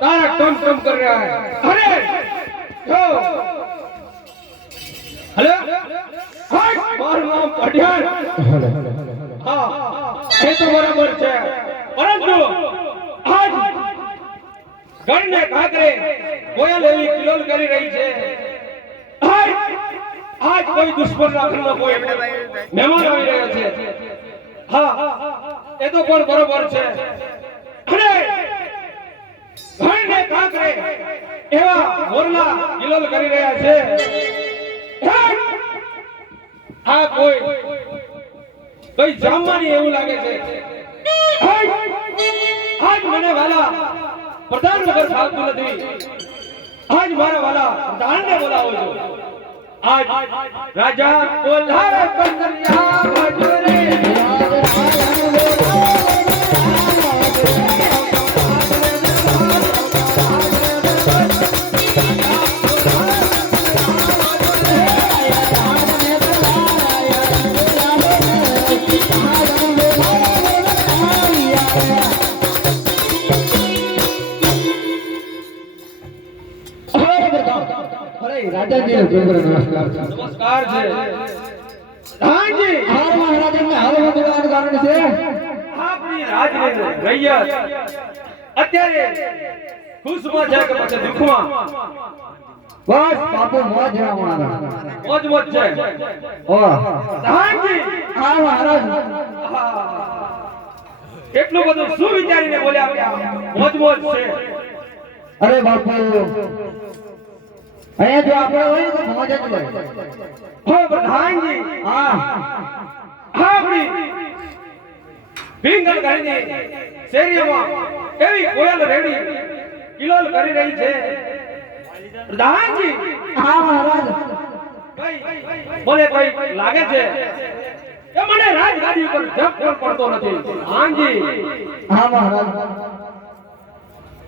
तारा टम टम कर रहा है। अरे जो हेलो हट मार नाम पटियार। हाँ ये तो बराबर है परंतु आज घर ने काकरे कोयल एवी किलोल કરી રહી છે। आज कोई दुश्मन રાખનો કોઈ મહેમાન આવી રહ્યો છે। હા એ તો પણ બરોબર છે। અરે घर ने કાકરે એવા મોરલા કિલોલ કરી રહ્યા છે। આ કોઈ જામવાની એવું લાગે છે। आज મને વાલા प्रधान नगर फालतू નથી। आज मारा वाला प्रधान ने बोलावो છો। आज राजा बोलावे कंदरिया भजरे राजा जी नमस्कार नमस्कार છે। हाँ जी हार महाराज ने हाल भगवान कारण છે આપની રાજની રૈયત અત્યારે ખુશમાં છે કે પછી દુખમાં? બસ બાપુ મોજ રાવણા મોજ મોજ છે। ઓ हाँ जी હા મહારાજ કેટલું બધું શું વિચારીને બોલ્યા મોજ મોજ છે। અરે બાપુ અહીંયા જો આપણે હોય તો મોજ જ હોય। હો પ્રધાનજી હા આપણી ભીંગલ કરીને શેરીમાં એવી કોયલ રેડી કિલોલ કરી રહી છે। પ્રધાનજી હા મહારાજ મને કોઈ લાગે છે કે મને રાજગાદી ઉપર જપ પણ પડતો નથી। હાજી હા મહારાજ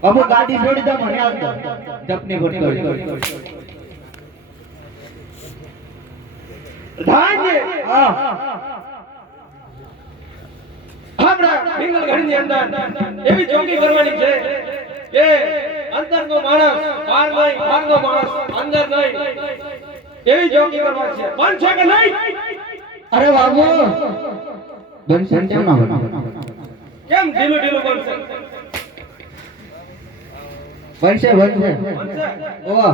બાબુ ગાડી છોડી દો મને આવતો જપની ભરતો। પ્રધાનજી હા આપણા ભીંગલ ઘડીની અંદર એવી ચોકી કરવાની છે કે અંદરનો માણસ બહાર નહીં બહારનો માણસ અંદર નહીં એવી ચોકી કરવાની છે। બનશે કે નહીં? અરે બાબુ બનશે કેમ ના બને? કેમ ઢીલું ઢીલું બનશે? બનશે બનશે ઓહ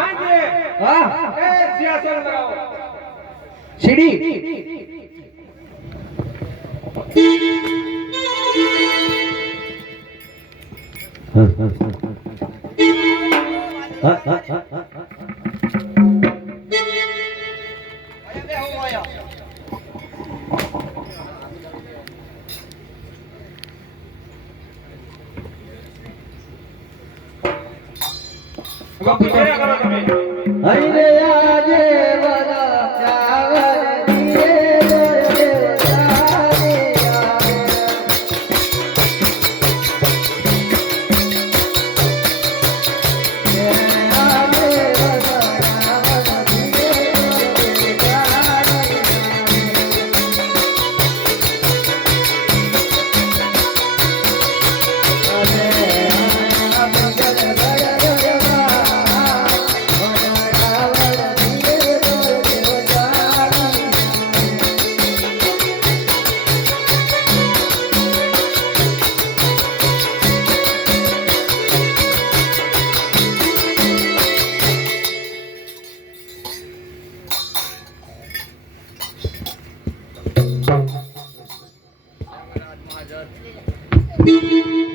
આજે હા એ સિયાસન લગાવો સીડી બાપુ કર્યા કરો તમે। હરે આજે વરા ચાવર દીએ દોરે તારે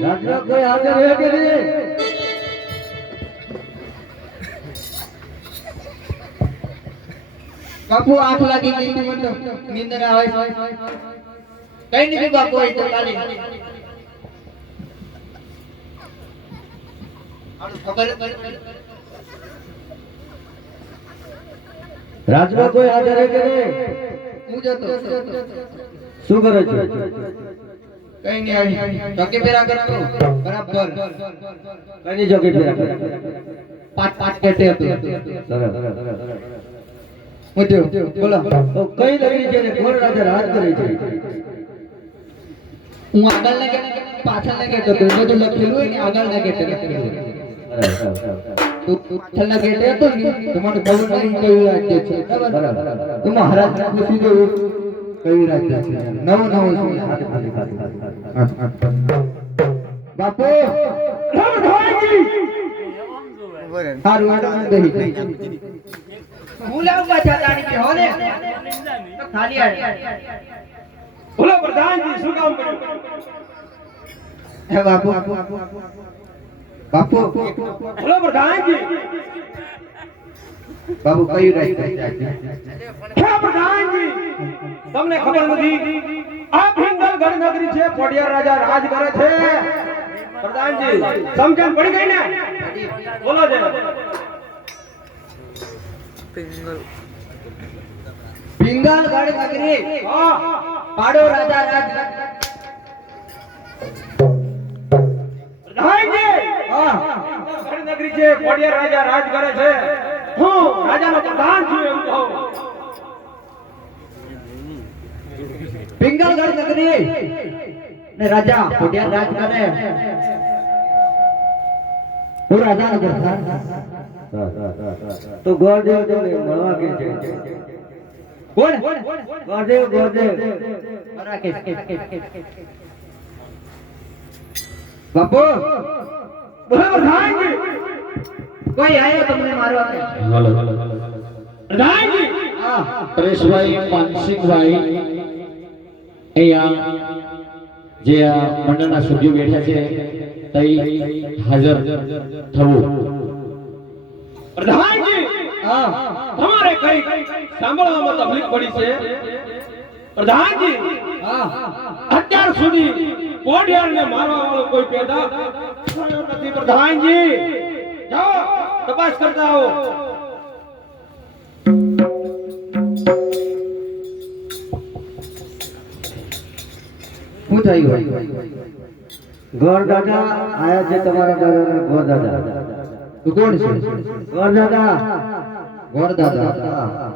राजा कोई हाजिर है कि नहीं? बापू आंख लागी गई थी मतलब नींद ना आवे कहीं नहीं बापू आई तो खाली खबर राजा कोई हाजिर है कि नहीं? मुझे तो શું કરે છે? કઈ નહીં આવી ચોકી ફેરા કરતો બરાબર કઈ ચોકી ફેરા કરે પાંચ પાંચ કેટે હતો સરસ મુજો બોલો તો કઈ લગી છે ને કોણ રાજા રાજ કરે છે હું આગળ ના કે પાછળ ના કહેતો તો બધું લખેલું હોય ને આગળ ના કહેતો લખેલું તું પાછળ ના કહેતો હતો ને તો મને ખબર નહીં કયું રાજ્ય છે બરાબર તું મહારાજ ને પૂછી જો કયું રાજ્ય છે નવું નવું છે બાપુ હારું આડો દહી હું લાવ પાછા તાણી કે હોને તો ખાલી આડે બોલો પ્રધાનજી શું કામ કર્યું હે બાપુ બાપુ બોલો પ્રધાનજી બાપુ કયું રાજ્ય હે પ્રધાનજી તમને ખબર નથી આ ભીંગલગઢ નગરી છે પોડિયા રાજા રાજ કરે છે પ્રધાનજી સમજણ પડી ગઈ ને બોલો જે ભીંગલગઢ નગરી હા પાડો રાજા રાજ પ્રધાનજી હા ગઢ નગરી છે પોડિયા રાજા રાજ કરે છે હું રાજાનો પ્રધાન છું એમ કહું ભીંગલગઢ નગરી ને રાજા પોડિયા રાજ કરે હું રાજાનો પ્રધાન તો ગોરદેવ તમને મળવા કે છે કોણ ગોરદેવ બાપુ બોલો પ્રધાનજી કોઈ આયો તમને મારવા પ્રધાનજી હા પરેશભાઈ માનસિંહભાઈ અહીંયા જે આ મંડળના સભ્યો બેઠા છે તઈ હાજર થવું પ્રધાનજી હા તમારે કઈ સાંભળવામાં તકલીફ પડી છે પ્રધાનજી હા અત્યાર સુધી પોડિયારને મારવા વાળો કોઈ પેદા થયો નથી પ્રધાનજી જાઓ તપાસ કરતા આવો શું થયું ગોર દાદા આયા છે તમારા ઘરે ગોર દાદા તું કોણ છે ગોર દાદા ગોર દાદા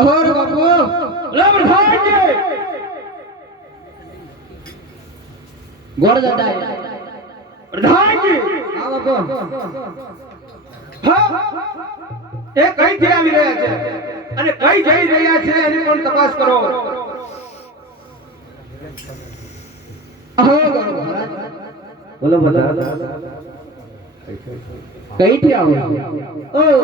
ઓર બાપુ બોલો પ્રધાનજી ગોર દાદા પ્રધાનજી હા બાપુ હા એ કઈથી આવી રહ્યા છે અને કઈ જઈ રહ્યા છે એની પણ તપાસ કરો અહો મહારાજ બોલો બધા કઈથી આવો ઓ